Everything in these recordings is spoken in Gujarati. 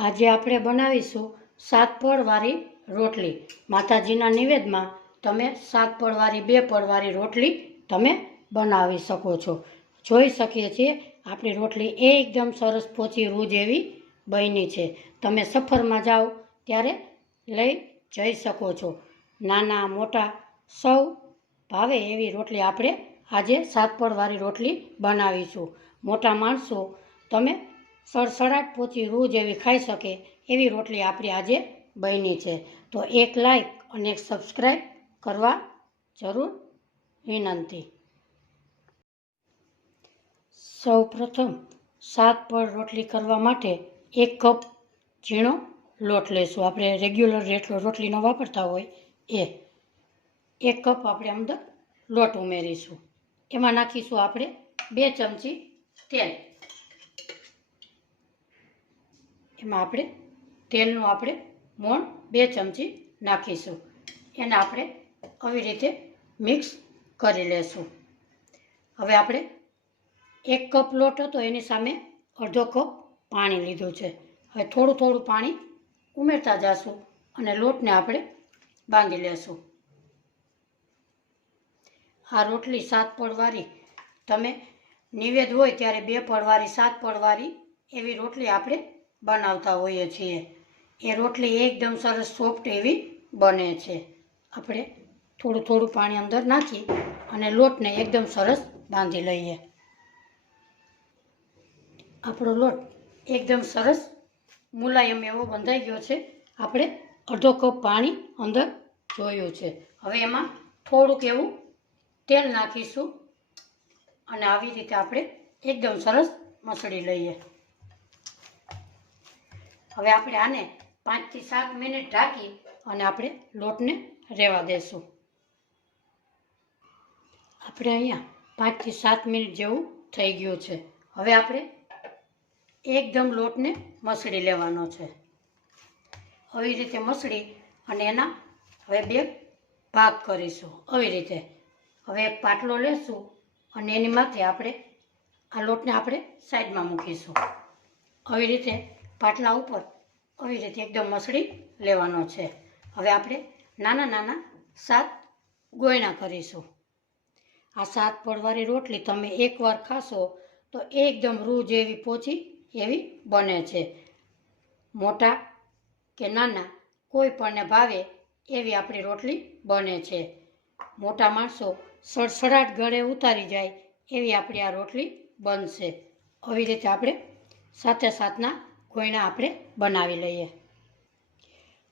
આજે આપણે બનાવીશું 7 પળવાળી રોટલી। માતાજીના નિવેદમાં તમે 7 પળવાળી 2 પળવાળી રોટલી તમે બનાવી શકો છો। જોઈ શકીએ છીએ આપણી રોટલી એકદમ સરસ પોચી રૂ જેવી બની છે। તમે સફરમાં જાઓ ત્યારે લઈ જઈ શકો છો। નાના મોટા સૌ ભાવે એવી રોટલી આપણે આજે 7 પળવાળી રોટલી બનાવીશું। મોટા માણસો તમે સડસડાટ પોચી રૂ જેવી ખાઈ શકે એવી રોટલી આપણી આજે બની છે। તો એક લાઈક અને એક સબસ્ક્રાઈબ કરવા જરૂર વિનંતી। સૌ પ્રથમ 7 પળ રોટલી કરવા માટે 1 કપ ઝીણો લોટ લઈશું। આપણે રેગ્યુલર રોટલી ન વાપરતા હોય એ 1 કપ આપણે અંદર લોટ ઉમેરીશું। એમાં નાખીશું આપણે 2 ચમચી તેલ। એમાં આપણે તેલનું આપણે મોણ 2 ચમચી નાખીશું। એને આપણે આવી રીતે મિક્સ કરી લેશું। હવે આપણે 1 કપ લોટ હતો એની સામે અડધો કપ પાણી લીધું છે। હવે થોડું થોડું પાણી ઉમેરતા જઈશું અને લોટને આપણે બાંધી લેશું। આ રોટલી 7 પળવાળી તમે નિવેદ હોય ત્યારે 2 પળવાળી 7 પળવાળી એવી રોટલી આપણે બનાવતા હોઈએ છીએ। એ રોટલી એકદમ સરસ સોફ્ટ એવી બને છે। આપણે થોડું થોડું પાણી અંદર નાખી અને લોટને એકદમ સરસ બાંધી લઈએ। આપણો લોટ એકદમ સરસ મુલાયમ એવો બંધાઈ ગયો છે। આપણે અડધો કપ પાણી અંદર જોયું છે। હવે એમાં થોડુંક એવું તેલ નાખીશું અને આવી રીતે આપણે એકદમ સરસ મસળી લઈએ। હવે આપણે આને 5 થી 7 મિનિટ ઢાંકી અને આપણે લોટને રહેવા દેશું। આપણે અહીંયા 5 થી 7 મિનિટ જેવું થઈ ગયું છે। હવે આપણે એકદમ લોટને મસળી લેવાનો છે। આવી રીતે મસળી અને એના હવે 2 ભાગ કરીશું। આવી રીતે હવે એક પાટલો લેશું અને એની માથે આપણે આ લોટને આપણે સાઈડમાં મૂકીશું। આવી રીતે પાટલા ઉપર આવી રીતે એકદમ મસળી લેવાનો છે। હવે આપણે નાના નાના 7 ગોયણા કરીશું। આ 7 પળવાળી રોટલી તમે એકવાર ખાશો તો એકદમ રૂ જેવી પોચી એવી બને છે। મોટા કે નાના કોઈ પણને ભાવે એવી આપણી રોટલી બને છે। મોટા માણસો સડસડાટ ગળે ઉતારી જાય એવી આપણી આ રોટલી બનશે। આવી રીતે આપણે 7 ગોયણા આપણે બનાવી લઈએ।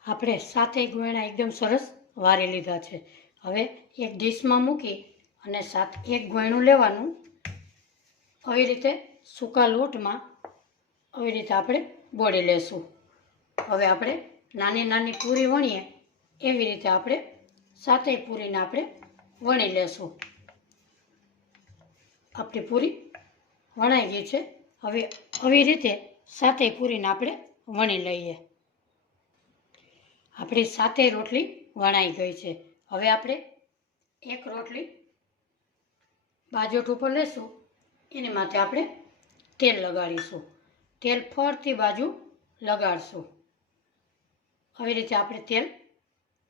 આપણે 7 ગોયણા એકદમ સરસ વારી લીધા છે। હવે એક ડીશમાં મૂકી અને 1 ગોયણું લેવાનું। આવી રીતે સૂકા લોટમાં આવી રીતે આપણે બોળી લેશું। હવે આપણે નાની નાની પૂરી વણીએ એવી રીતે આપણે 7 પૂરીને આપણે વણી લેશું। આપણી પૂરી વણાઈ ગઈ છે। હવે આવી રીતે 7 પૂરીને આપણે વણી લઈએ। આપણી 7 રોટલી વણાઈ ગઈ છે। હવે આપણે એક રોટલી બાજોટ ઉપર લેશું। એની માથે આપણે તેલ લગાડીશું। તેલ ફરતી બાજુ લગાડશું। આવી રીતે આપણે તેલ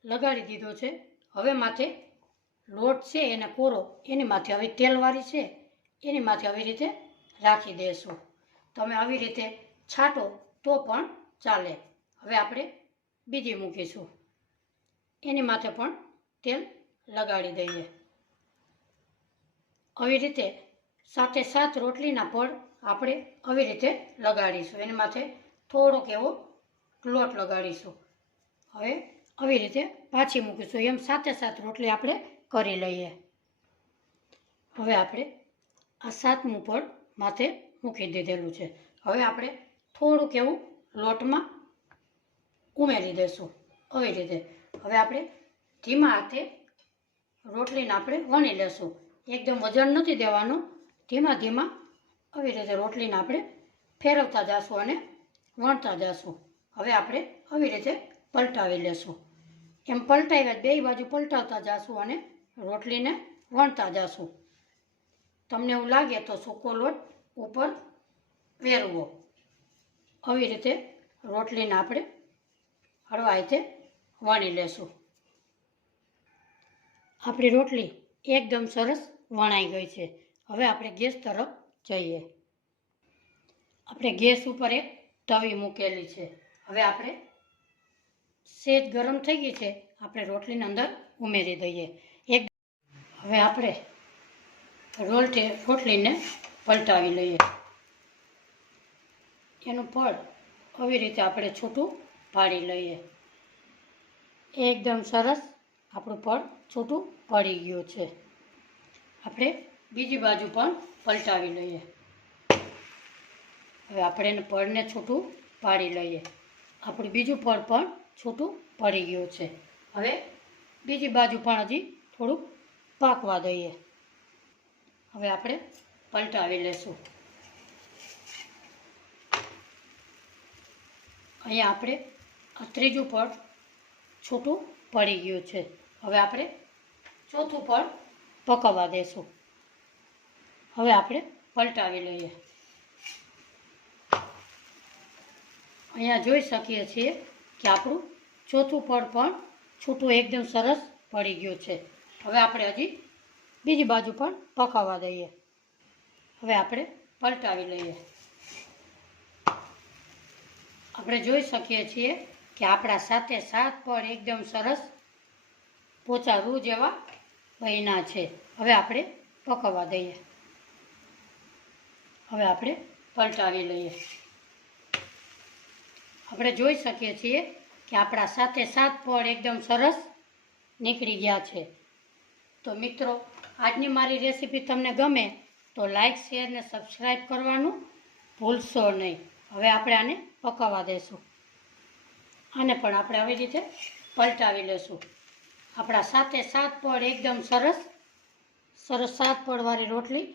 લગાડી દીધું છે। હવે માથે લોટ છે એને કોરો એની માથે હવે તેલવાળી છે એની માથે આવી રીતે રાખી દેશું। તમે આવી રીતે છાંટો તો પણ ચાલે। હવે આપણે બીજી મૂકીશું એની માથે પણ તેલ લગાડી દઈએ। આવી રીતે 7 રોટલીના પળ આપણે આવી રીતે લગાડીશું। એની માથે થોડોક એવો લોટ લગાડીશું। હવે આવી રીતે પાછી મૂકીશું। એમ 7 રોટલી આપણે કરી લઈએ। હવે આપણે આ 7મું પળ માથે મૂકી દીધેલું છે। હવે આપણે થોડુંક એવું લોટમાં ઉમેરી દઈશું। આવી રીતે હવે આપણે ધીમા હાથે રોટલીને આપણે વણી લેશું। એકદમ વજન નથી દેવાનું। ધીમા ધીમા આવી રીતે રોટલીને આપણે ફેરવતા જઈશું અને વણતા જઈશું। હવે આપણે આવી રીતે પલટાવી લેશું। એમ પલટાવ્યા 2 બાજુ પલટાવતા જઈશું અને રોટલીને વણતા જઈશું। તમને એવું લાગે તો સૂકો લોટ ઉપર વેરવો। આવી રીતે રોટલીને આપણે હળવા હાથે વણી લેશું. આપણી રોટલી એકદમ સરસ વણાઈ ગઈ છે. હવે આપણે ગેસ તરફ જઈએ. આપણે ગેસ ઉપર એક તવી મૂકેલી છે. હવે આપણે સેજ ગરમ થઈ ગઈ છે. આપણે રોટલીને અંદર ઉમેરી દઈએ. હવે આપણે રોટલીને પલટાવી લઈએ. એનું પડ આવી રીતે આપણે છૂટું પાડી લઈએ. એકદમ સરસ આપણું પડ છૂટું પડી ગયું છે. આપણે બીજી બાજુ પણ પલટાવી લઈએ. હવે આપણે એને પડને છૂટું પાડી લઈએ. આપણું બીજું પડ પણ છૂટું પડી ગયું છે. હવે બીજી બાજુ પણ હજી થોડુંક પાકવા દઈએ. હવે આપણે પલટાવી લેશું. અહીંયા આપણે આ ત્રીજું પડ છૂટું પડી ગયું છે. હવે આપણે ચોથું પડ પકવવા દેશું. હવે આપણે પલટાવી લઈએ. અહીંયા જોઈ શકીએ છીએ કે આપણું ચોથું પડ પણ છૂટું એકદમ સરસ પડી ગયું છે. હવે આપણે હજી બીજી બાજુ પણ પકાવવા દઈએ. હવે આપણે પલટાવી લઈએ. આપણે જોઈ શકીએ છીએ કે આપણા 7 પડ એકદમ સરસ પોચા રૂ જેવા બન્યા છે. હવે આપણે પકાવવા દઈએ. હવે આપણે પલટાવી લઈએ. આપણે જોઈ શકીએ છીએ કે આપણા 7 પડ એકદમ સરસ નીકળી ગયા છે. તો મિત્રો, આજની મારી રેસીપી તમને ગમે તો લાઈક, શેર ને સબસ્ક્રાઈબ કરવાનું ભૂલશો નહીં. હવે આપણે આને પકાવવા દેશું. આને પણ આપણે આવી રીતે પલટાવી લેશું. આપણા 7 પડ એકદમ સરસ 7 પડવાળી રોટલી.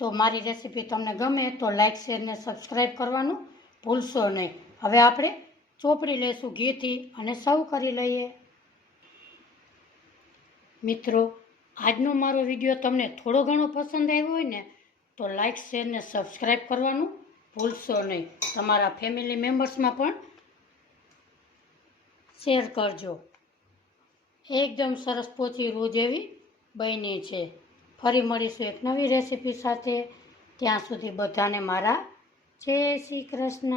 તો મારી રેસીપી તમને ગમે તો લાઈક, શેર ને સબસ્ક્રાઈબ કરવાનું ભૂલશો નહીં. હવે આપણે ચોપડી લેશું ઘીથી અને સર્વ કરી લઈએ. મિત્રો, આજનો મારો વિડીયો તમને થોડો ઘણો પસંદ આવ્યો હોય ને તો લાઈક, શેર ને સબસ્ક્રાઈબ કરવાનું ભૂલશો નહીં. તમારા ફેમિલી મેમ્બર્સમાં પણ શેર કરજો. એકદમ સરસ પોચી રૂ જેવી બની છે. ફરી મળીશું એક નવી રેસીપી સાથે. ત્યાં સુધી બધાને મારા જય શ્રી કૃષ્ણ.